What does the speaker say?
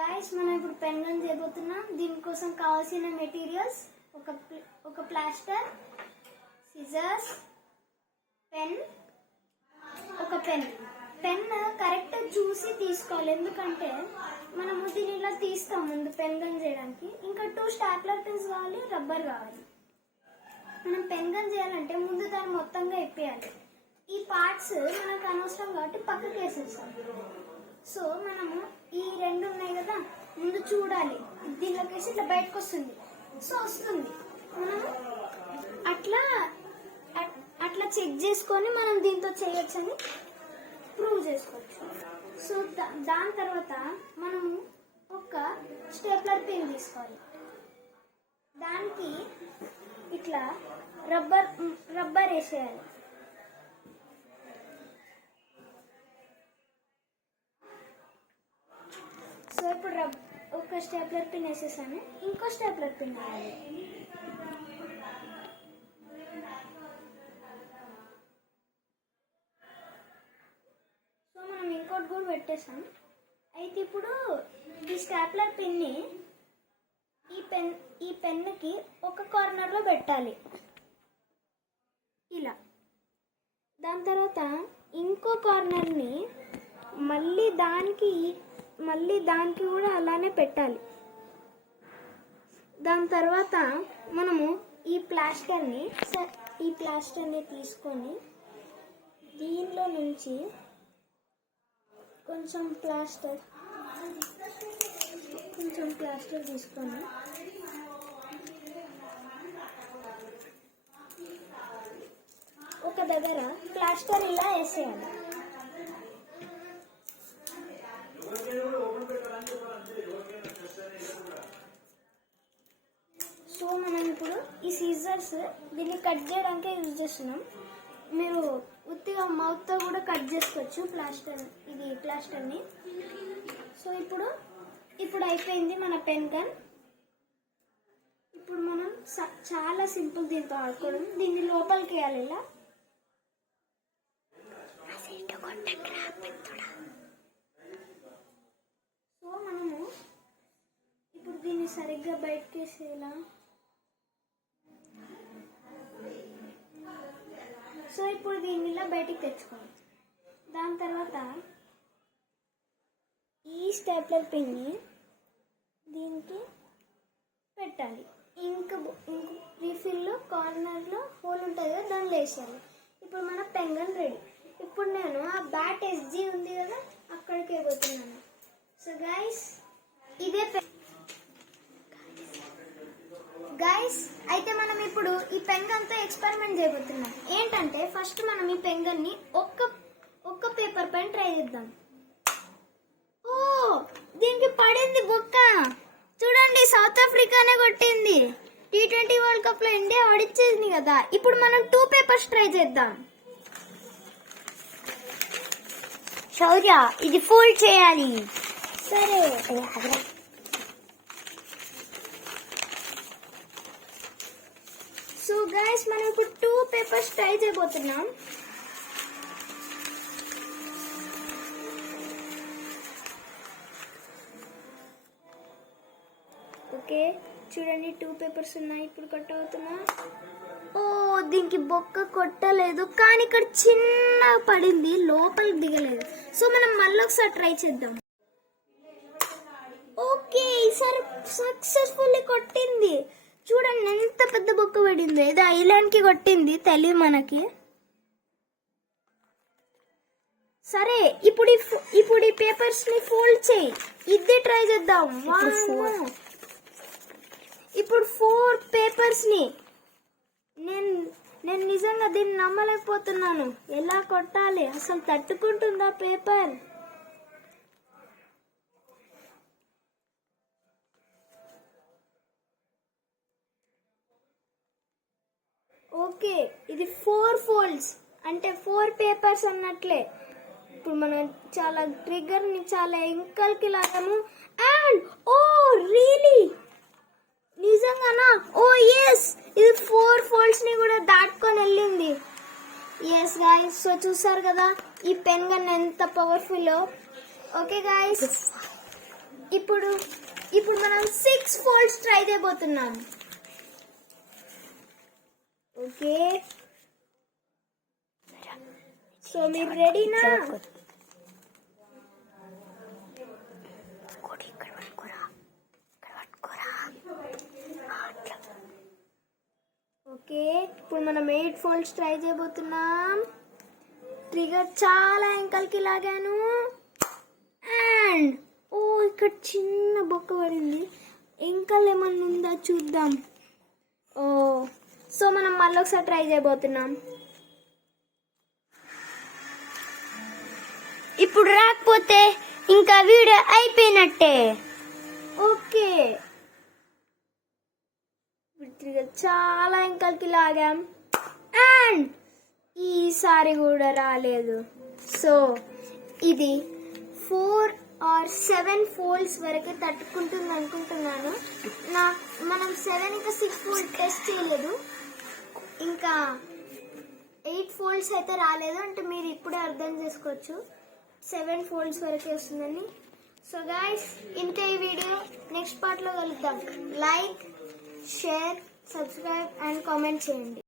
Guys మనం ఇప్పుడు pen gun చేయబోతున్నాం. దీనికోసం కావాల్సిన మెటీరియల్స్ ఒక ప్లాస్టర్, సిజర్స్, పెన్, ఒక పెన్. పెన్ కరెక్ట్ చూసి తీసుకోవాలి, ఎందుకంటే మనము దీన్ని ఇలా తీస్తాం ముందు పెన్ గన్ చేయడానికి. ఇంకా 2 స్టాప్లర్ పెన్స్ కావాలి, రబ్బర్ కావాలి. మనం పెన్ గన్ చేయాలంటే ముందు దాన్ని మొత్తంగా ఇప్పేయాలి. ఈ పార్ట్స్ మనకు అనవసరం కాబట్టి పక్కకి వేసేస్తాం. సో మనము ఈ 2 ఉన్నాయి కదా, ముందు చూడాలి, దీనిలోకి వేసి ఇట్లా బయటకు వస్తుంది. సో వస్తుంది, మనం అట్లా చెక్ చేసుకొని మనం దీంతో చేయొచ్చని ప్రూవ్ చేసుకోవచ్చు. సో దాని తర్వాత మనము ఒక స్టేప్లర్ పిన్ తీసుకోవాలి. దానికి ఇట్లా రబ్బర్ వేసేయాలి. సో ఇప్పుడు ఒక స్టేప్లర్ పిన్ వేసేసాను, ఇంకో స్టేప్లర్ పిన్ కావాలి. సో మనం ఇంకోటి కూడా పెట్టేసాం. అయితే ఇప్పుడు ఈ స్టేప్లర్ పిన్ని ఈ పెన్నుకి ఒక కార్నర్లో పెట్టాలి ఇలా. దాని తర్వాత ఇంకో కార్నర్ని మళ్ళీ దానికి కూడా అలానే పెట్టాలి. దాని తర్వాత మనము ఈ ప్లాస్టర్ని తీసుకొని దీనిలో నుంచి కొంచెం ప్లాస్టర్ తీసుకొని ఒక దగ్గర ప్లాస్టర్ ఇలా వేసేయాలి. సో మనం ఇప్పుడు ఈ సీజర్స్ దీన్ని కట్ చేయడానికే యూజ్ చేస్తున్నాం. మీరు ఉత్తిగా మౌత్తో కూడా కట్ చేసుకోవచ్చు ప్లాస్టర్ని. సో ఇప్పుడు అయిపోయింది మన పెన్ గన్. ఇప్పుడు మనం చాలా సింపుల్ దీంతో ఆడుకోవడం. దీన్ని లోపలికి వేయాలి ఇలా. సో మనము ఇప్పుడు దీన్ని సరిగ్గా బయటకి వేసేలా. సో ఇప్పుడు దీన్ని ఇలా బయటికి తెచ్చుకోవాలి. దాని తర్వాత ఈ స్టేప్లర్ పిన్ని దీనికి పెట్టాలి. ఇంక్ రీఫిల్లో కార్నర్లో హోల్ ఉంటుంది కదా, దానిలో వేసాలి. ఇప్పుడు మన పెన్ గన్ రెడీ. ఇప్పుడు నేను ఆ బ్యాట్ ఎస్జీ ఉంది కదా, అక్కడికి పోతున్నాను. సో గైస్ ఇదే గైస్ అయితే మనం ఇప్పుడు ఈ పెన్ గన్తో ఎక్స్పెరిమెంట్ చేయబోతున్నాం. ఏంటంటే ఫస్ట్ మనం ఈ పెన్ గన్ని ఒక్క పేపర్ పైన ట్రై చేద్దాం. ఓ దీనికి పడింది బొక్క. చూడండి, సౌత్ ఆఫ్రికానే కొట్టింది. T20 వరల్డ్ కప్ లో ఇండియా ఓడిచ్చేసింది కదా. ఇప్పుడు మనం 2 పేపర్స్ ట్రై చేద్దాం. శౌర్య, ఇది ఫోల్డ్ చేయాలి. సరే. సో గైస్ మనం ఇప్పుడు 2 పేపర్స్ ట్రై చేయబోతున్నాం. ఓకే చూడండి, 2 పేపర్స్ ఉన్నాయి. ఇప్పుడు కట్ అవుతున్నా. ఓ దీనికి బొక్క కొట్టలేదు, కానీ ఇక్కడ చిన్న పడింది, లోపలికి దిగలేదు. సో మనం మళ్ళీ ఒకసారి ట్రై చేద్దాం. ఓకే ఈసారి సక్సెస్ఫుల్లీ కొట్టింది. చూడండి ఎంత పెద్ద బొక్క పడింది. ఇది ఐలాండ్ కి కొట్టింది, తెలియదు మనకి. సరే ఇప్పుడు ఈ పేపర్స్ ని ఫోల్డ్ చేయి. ఇది ట్రై చేద్దాం. ఇప్పుడు 4 పేపర్స్ ని నేను నిజంగా దీన్ని నమ్మలేకపోతున్నాను. ఎలా కొట్టాలి, అసలు తట్టుకుంటుందా పేపర్? ఓకే ఇది 4 ఫోల్డ్స్ అంటే 4 పేపర్స్ అన్నట్లే. ఇప్పుడు మనం చాలా ట్రిగ్గర్ ని చాలా ఎంకల్కి లాగాము. అండ్ ఓ రియలీ నిజంగానా? ఓ ఎస్, ఇది 4 ఫోల్డ్స్ ని కూడా దాటుకొని వెళ్ళింది. ఎస్ గాయస్, సో చూసారు కదా ఈ పెన్ గన్ ఎంత పవర్ఫుల్. ఓకే గాయస్, ఇప్పుడు ఇప్పుడు మనం 6 ఫోల్డ్స్ ట్రై చేయబోతున్నాం. ఓకే, సో మీరు రెడీనా? ఓకే, ఇప్పుడు మనం 8 ఫోల్డ్స్ ట్రై చేయబోతున్నాం. ట్రిగర్ చాలా వెనకాలకి లాగాను అండ్ ఇక్కడ చిన్న బొక్క పడింది. వెనకాల ఏమన్నా ఉందా చూద్దాం. సో మనం మళ్ళీ ఒకసారి ట్రై చేయబోతున్నాం. ఇప్పుడు రాకపోతే ఇంకా వీడియో అయిపోయినట్టే. ఓకే, ట్రిగర్ చాలా వెనకాలకి లాగాం అండ్ ఈసారి కూడా రాలేదు. సో ఇది 4 or 7 ఫోల్డ్స్ వరకు తట్టుకుంటుంది అనుకుంటున్నాను. మనం 7 ఇంకా 6 ఫోల్డ్ టెస్ట్ చేయలేదు. ఇంకా 8 ఫోల్డ్స్ అయితే రాలేదు అంటే మీరు ఇప్పుడే అర్థం చేసుకోవచ్చు 7 ఫోల్డ్స్ వరకే వస్తుందని. సో గైస్, ఇంకా ఈ వీడియో నెక్స్ట్ పార్ట్లో కలుద్దాం. Like, share, subscribe and comment చేయండి.